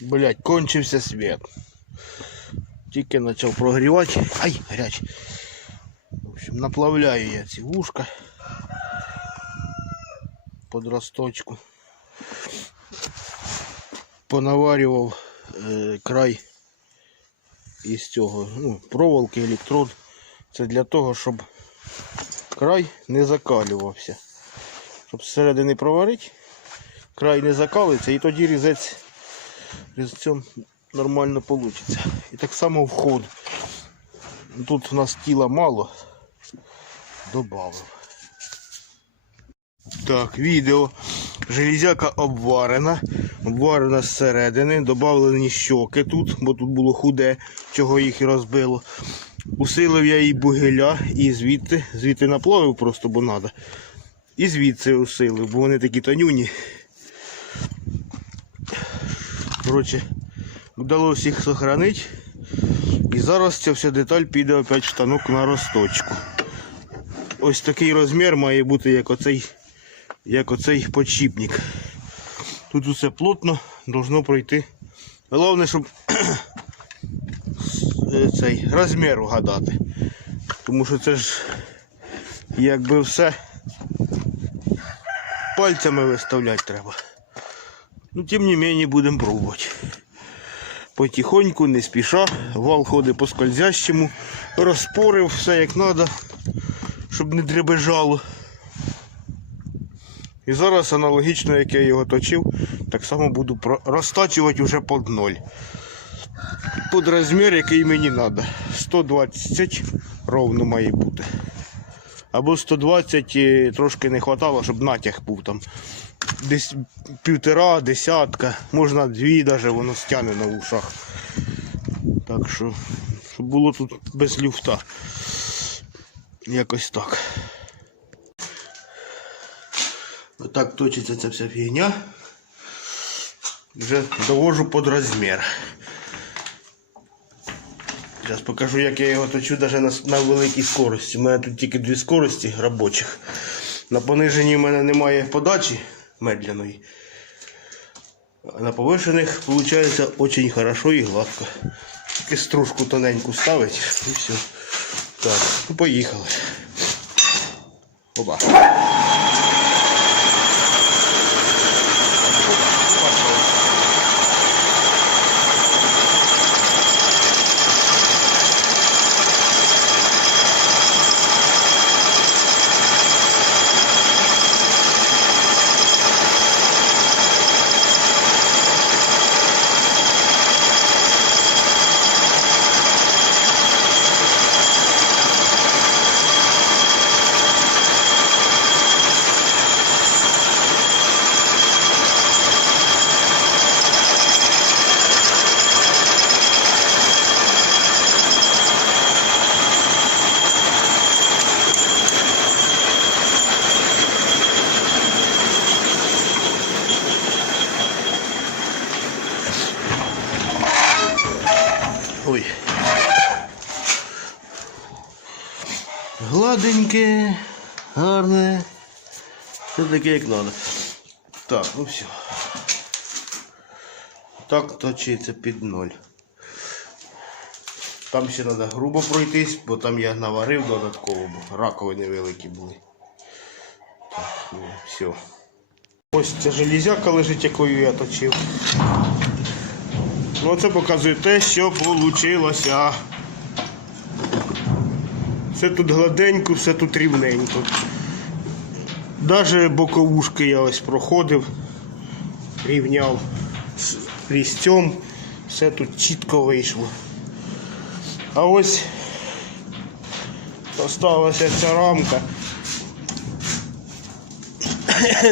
Блять, кончився світ. Тільки почав прогрівати. Ай, гарячий. В общем, наплавляю я ці вушка під росточку. Понаварював е, край із цього, ну, проволоки, електрод. Це для того, щоб край не закалювався. Щоб зсередини проварити, край не закалиться і тоді різець різцем нормально вийде. І так само вход. Тут у нас тіла мало. Добавив. Так, відео. Железяка обварена. Обварена зсередини. Добавлені щоки тут, бо тут було худе, чого їх і розбило. Усилив я її бугеля і звідти, звідти наплавив просто, бо треба. І звідси усилив, бо вони такі тонюні. Коротше, вдалося їх сохранити. І зараз ця вся деталь піде опять в станок на росточку. Ось такий розмір має бути, як оцей, як оцей подшипник. Тут усе плотно, должно пройти. Головне, щоб цей розмір вгадати. Тому що це ж якби все пальцями виставляти треба. Ну, тим не менее, будемо пробувати. Потихоньку, не спіша, вал ходить по скользящому, розпорив все як треба, щоб не дребежало. І зараз аналогічно, як я його точив, так само буду розтачувати вже під ноль. Під розмір, який мені треба. 120 ровно має бути. Або 120 е, трошки не вистачало, щоб натяг був там. Десь півтора, десятка, можна дві даже воно стягне на ушах. Так що, щоб було тут без люфта. Якось так. Отак точиться ця вся фігня. Вже довожу під розмір. Зараз покажу, як я його точу навіть на, на великій скорості. У мене тут тільки дві скорості робочих. На пониженні в мене немає подачі медленної. А на повышенных виходить очень хорошо і гладко. Тільки стружку тоненьку ставить і все. Так, ну поїхали. Оба. Ой. Гладеньке, гарне. Все таке, як треба. Так, ну все. Так точиться під ноль. Там ще треба грубо пройтись, бо там я наварив додатково, бо раковини великі були. Так, ну, все. Ось ця железяка лежить, якою я точив. Ну, це показує те, що вийшло. Все тут гладенько, все тут рівненько. Навіть боковушки я ось проходив, рівняв з різцем, все тут чітко вийшло. А ось осталася ця рамка.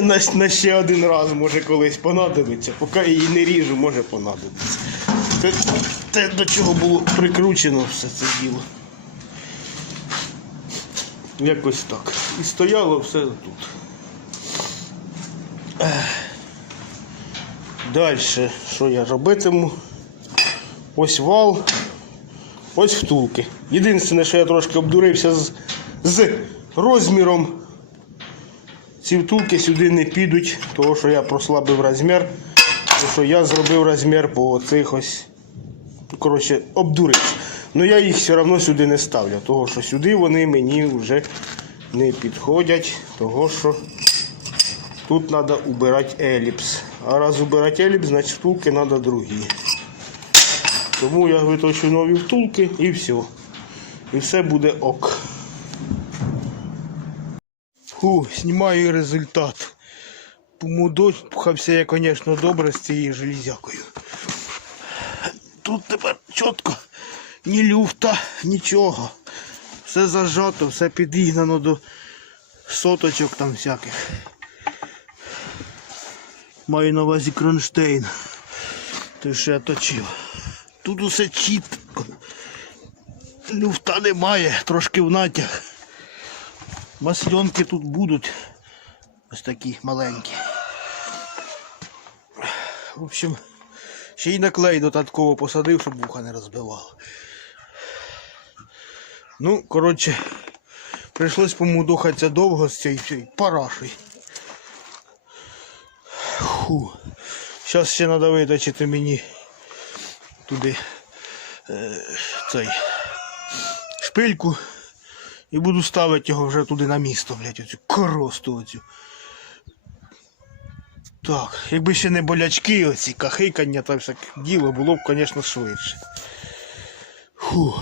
на ще один раз може колись понадобиться. Поки її не ріжу, може понадобиться. Те, до чого було прикручено все це діло. Якось так. І стояло все тут. Далі, що я робитиму? Ось вал, ось втулки. Єдине, що я трошки обдурився з, з розміром. Ці втулки сюди не підуть, тому що я прослабив розмір. Тому що я зробив розмір по оцих ось. Коротше, обдурився. Ну я їх все одно сюди не ставлю, тому що сюди вони мені вже не підходять, того що тут треба убирати еліпс. А раз убирати еліпс, значить втулки треба другі. Тому я виточу нові втулки і все. І все буде ок. Фу, знімаю результат. Помудохався я, звісно, добре з цією железякою. Тут тепер чітко ні люфта, нічого. Все зажато, все підігнано до соточок там всяких. Маю на увазі кронштейн. Той, що я точив. Тут усе чітко. Люфта немає, трошки в натяг. Масльонки тут будуть. Ось такі маленькі. В общем, ще й на клей додатково посадив, щоб вуха не розбивало. Ну, коротше, прийшлось помудохатися довго з цією цією парашою. Фу. Зараз ще треба виточити мені туди е, цей шпильку і буду ставити його вже туди на місто, блядь, оцю коросту оцю. Так, якби ще не болячки, оці кахикання та всяке діло, було б, звісно, швидше. Фу.